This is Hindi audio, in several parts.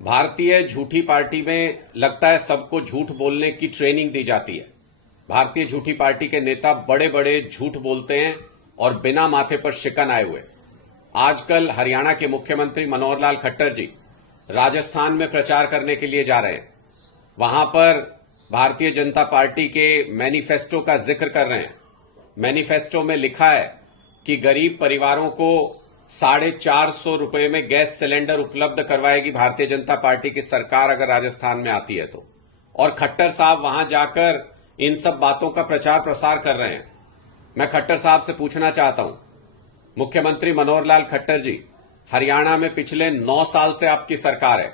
भारतीय झूठी पार्टी में लगता है सबको झूठ बोलने की ट्रेनिंग दी जाती है। भारतीय झूठी पार्टी के नेता बड़े बड़े झूठ बोलते हैं और बिना माथे पर शिकन आए हुए। आजकल हरियाणा के मुख्यमंत्री मनोहर लाल खट्टर जी राजस्थान में प्रचार करने के लिए जा रहे हैं। वहां पर भारतीय जनता पार्टी के मैनिफेस्टो का जिक्र कर रहे हैं। मैनिफेस्टो में लिखा है कि गरीब परिवारों को 450 रुपए में गैस सिलेंडर उपलब्ध करवाएगी भारतीय जनता पार्टी की सरकार अगर राजस्थान में आती है तो। और खट्टर साहब वहां जाकर इन सब बातों का प्रचार प्रसार कर रहे हैं। मैं खट्टर साहब से पूछना चाहता हूं, मुख्यमंत्री मनोहर लाल खट्टर जी, हरियाणा में पिछले 9 साल से आपकी सरकार है।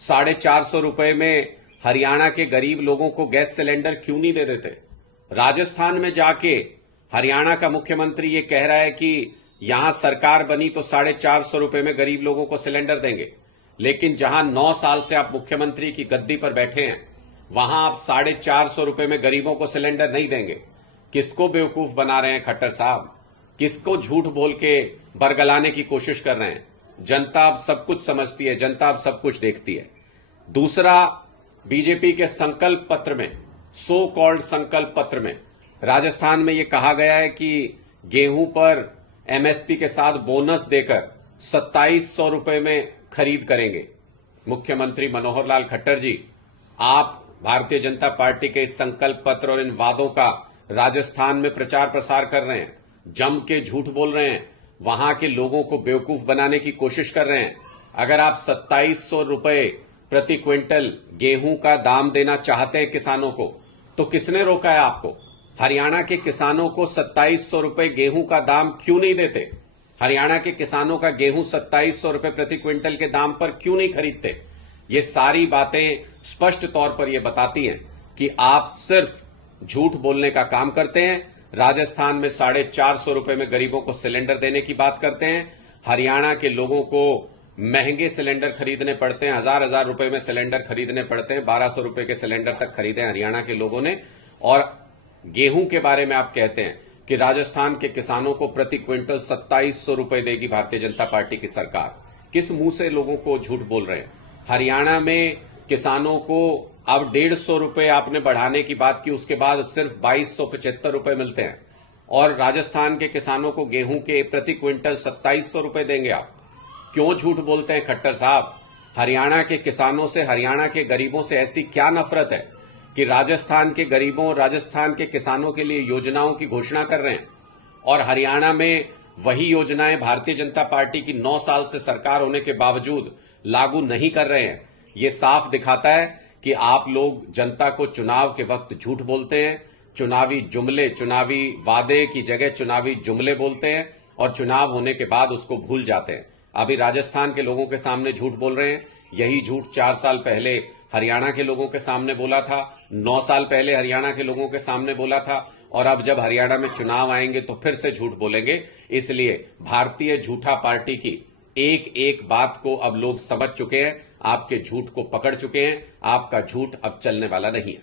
450 रुपए में हरियाणा के गरीब लोगों को गैस सिलेंडर क्यों नहीं दे देते? राजस्थान में जाके हरियाणा का मुख्यमंत्री ये कह रहा है कि यहां सरकार बनी तो 450 रुपए में गरीब लोगों को सिलेंडर देंगे, लेकिन जहां 9 साल से आप मुख्यमंत्री की गद्दी पर बैठे हैं वहां आप 450 रुपए में गरीबों को सिलेंडर नहीं देंगे। किसको बेवकूफ बना रहे हैं खट्टर साहब? किसको झूठ बोल के बरगलाने की कोशिश कर रहे हैं? जनता अब सब कुछ समझती है, जनता अब सब कुछ देखती है। दूसरा, बीजेपी के संकल्प पत्र में, सो कॉल्ड संकल्प पत्र में राजस्थान में यह कहा गया है कि गेहूं पर एमएसपी के साथ बोनस देकर 2700 रुपए में खरीद करेंगे। मुख्यमंत्री मनोहर लाल खट्टर जी, आप भारतीय जनता पार्टी के इस संकल्प पत्र और इन वादों का राजस्थान में प्रचार प्रसार कर रहे हैं, जम के झूठ बोल रहे हैं, वहां के लोगों को बेवकूफ बनाने की कोशिश कर रहे हैं। अगर आप 2700 रुपए प्रति क्विंटल गेहूं का दाम देना चाहते हैं किसानों को, तो किसने रोका है आपको? हरियाणा के किसानों को 2700 रुपए गेहूं का दाम क्यों नहीं देते? हरियाणा के किसानों का गेहूं 2700 रुपए प्रति क्विंटल के दाम पर क्यों नहीं खरीदते? ये सारी बातें स्पष्ट तौर पर यह बताती हैं कि आप सिर्फ झूठ बोलने का काम करते हैं। राजस्थान में 450 रुपए में गरीबों को सिलेंडर देने की बात करते हैं। हरियाणा के लोगों को महंगे सिलेंडर खरीदने पड़ते हैं, हजार रुपए में सिलेंडर खरीदने पड़ते हैं। 1200 रुपए के सिलेंडर तक खरीदे हरियाणा के लोगों ने। और गेहूं के बारे में आप कहते हैं कि राजस्थान के किसानों को प्रति क्विंटल 2700 रुपए देगी भारतीय जनता पार्टी की सरकार। किस मुंह से लोगों को झूठ बोल रहे हैं? हरियाणा में किसानों को अब 150 रुपए आपने बढ़ाने की बात की, उसके बाद सिर्फ 2275 रुपए मिलते हैं। और राजस्थान के किसानों को गेहूं के प्रति क्विंटल 2700 रुपए देंगे आप। क्यों झूठ बोलते हैं खट्टर साहब? हरियाणा के किसानों से, हरियाणा के गरीबों से ऐसी क्या नफरत है कि राजस्थान के गरीबों, राजस्थान के किसानों के लिए योजनाओं की घोषणा कर रहे हैं और हरियाणा में वही योजनाएं भारतीय जनता पार्टी की 9 साल से सरकार होने के बावजूद लागू नहीं कर रहे हैं? ये साफ दिखाता है कि आप लोग जनता को चुनाव के वक्त झूठ बोलते हैं। चुनावी जुमले, चुनावी वादे की जगह चुनावी जुमले बोलते हैं और चुनाव होने के बाद उसको भूल जाते हैं। अभी राजस्थान के लोगों के सामने झूठ बोल रहे हैं। यही झूठ 4 साल पहले हरियाणा के लोगों के सामने बोला था, 9 साल पहले हरियाणा के लोगों के सामने बोला था, और अब जब हरियाणा में चुनाव आएंगे तो फिर से झूठ बोलेंगे। इसलिए भारतीय झूठा पार्टी की एक एक बात को अब लोग समझ चुके हैं, आपके झूठ को पकड़ चुके हैं। आपका झूठ अब चलने वाला नहीं है।